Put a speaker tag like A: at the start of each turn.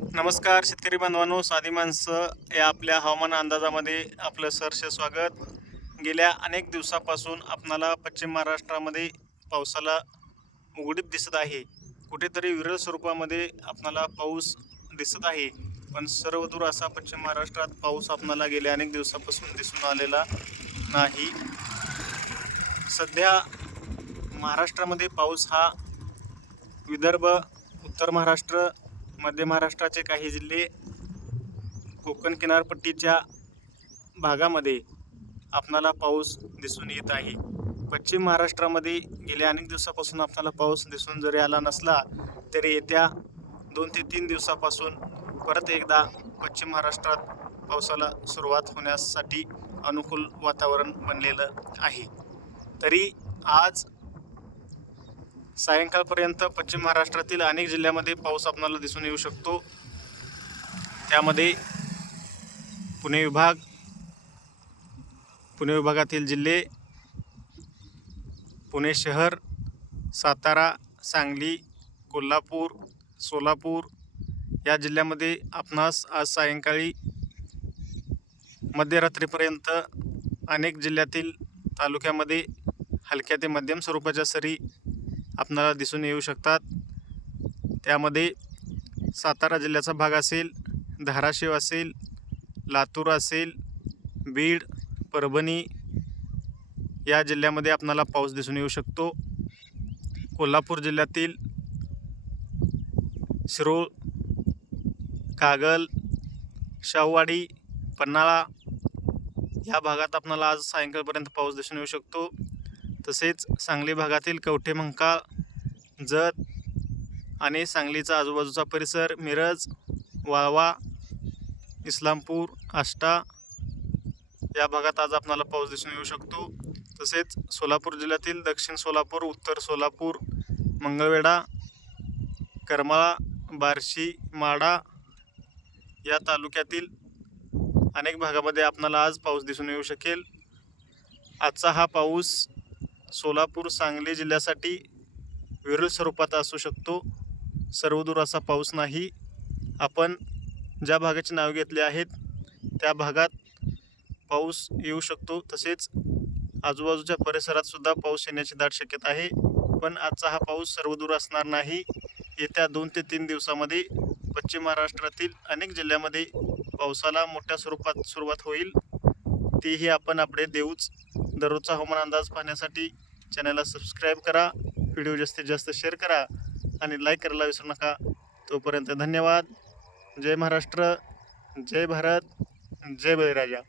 A: नमस्कार शेतकरी बांधवांनो साधी माणसं या आपल्या हवामान अंदाजामध्ये आपलं सहर्ष स्वागत. गेल्या अनेक दिवसापासून आपणाला पश्चिम महाराष्ट्रामध्ये पावसाला उघडीप दिसत आहे. कुठेतरी विरळ स्वरूपामध्ये आपणाला पाऊस दिसत आहे. पण सर्वदूर असा पश्चिम महाराष्ट्रात पाऊस आपणाला गेल्या अनेक दिवसापासून दिसून आलेला नाही. सध्या महाराष्ट्रामध्ये पाऊस हा विदर्भ उत्तर महाराष्ट्र मध्य महाराष्ट्राचे काही जिल्हे कोकण किनारपट्टीच्या भागामध्ये आपणाला पाऊस दिसून येत आहे. पश्चिम महाराष्ट्रामध्ये गेल्या अनेक दिवसापासून आपल्याला पाऊस दिसून जरी आला नसला तरी येत्या दोन ते तीन दिवसापासून परत एकदा पश्चिम महाराष्ट्रात पावसाला सुरुवात होण्यासाठी अनुकूल वातावरण बनलेलं आहे. तरी आज सायंकाळपर्यंत पश्चिम महाराष्ट्रातील अनेक जिल्ह्यामध्ये पाऊस आपल्याला दिसून येऊ शकतो. त्यामध्ये पुणे विभाग पुणे विभागातील जिल्हे पुणे शहर सातारा सांगली कोल्हापूर सोलापूर या जिल्ह्यामध्ये आपणास आज सायंकाळी मध्यरात्रीपर्यंत अनेक जिल्ह्यातील तालुक्यामध्ये हलक्या ते मध्यम स्वरूपाच्या सरी आपणाला दिसून येऊ शकतात. त्यामध्ये सातारा जिल्ह्याचा भाग असेल धाराशिव असेल लातूर असेल बीड परभणी या जिल्ह्यामध्ये आपणाला पाऊस दिसून येऊ शकतो. कोल्हापूर जिल्ह्यातील शिरोळ कागल शाहूवाडी पन्हाळा या भागात आपणाला आज सायंकाळपर्यंत पाऊस दिसून येऊ शकतो. तसेच सांगली भागातील कवठेमंकाळ जत आणि सांगलीचा आजूबाजूचा परिसर मिरज वाळवा इस्लामपूर आष्टा या भागात आज आपणाला पाऊस दिसून येऊ शकतो. तसेच सोलापूर जिल्ह्यातील दक्षिण सोलापूर उत्तर सोलापूर मंगळवेढा करमाळा बार्शी माडा या तालुक्यातील अनेक भागामध्ये आपणाला आज पाऊस दिसून येऊ शकेल. आजचा हा पाऊस सोलापूर सांगली जिल्ह्यासाठी विरळ स्वरूपात असू शकतो. सर्वदूर असा पाऊस नाही. आपण ज्या भागाची नावे घेतली आहेत त्या भागात पाऊस येऊ शकतो. तसेच आजूबाजूच्या परिसरातसुद्धा पाऊस येण्याची दाट शक्यता आहे. पण आजचा हा पाऊस सर्वदूर असणार नाही. येत्या दोन ते तीन दिवसामध्ये पश्चिम महाराष्ट्रातील अनेक जिल्ह्यामध्ये पावसाला मोठ्या स्वरूपात सुरुवात होईल. तीही आपण अपडेट देऊच दररोजचा हवामान अंदाज पाहण्यासाठी चॅनलला सबस्क्राईब करा व्हिडिओ जास्तीत जास्त शेअर करा आणि लाईक करायला विसरू नका. तोपर्यंत धन्यवाद. जय महाराष्ट्र जय भारत जय बळीराजा.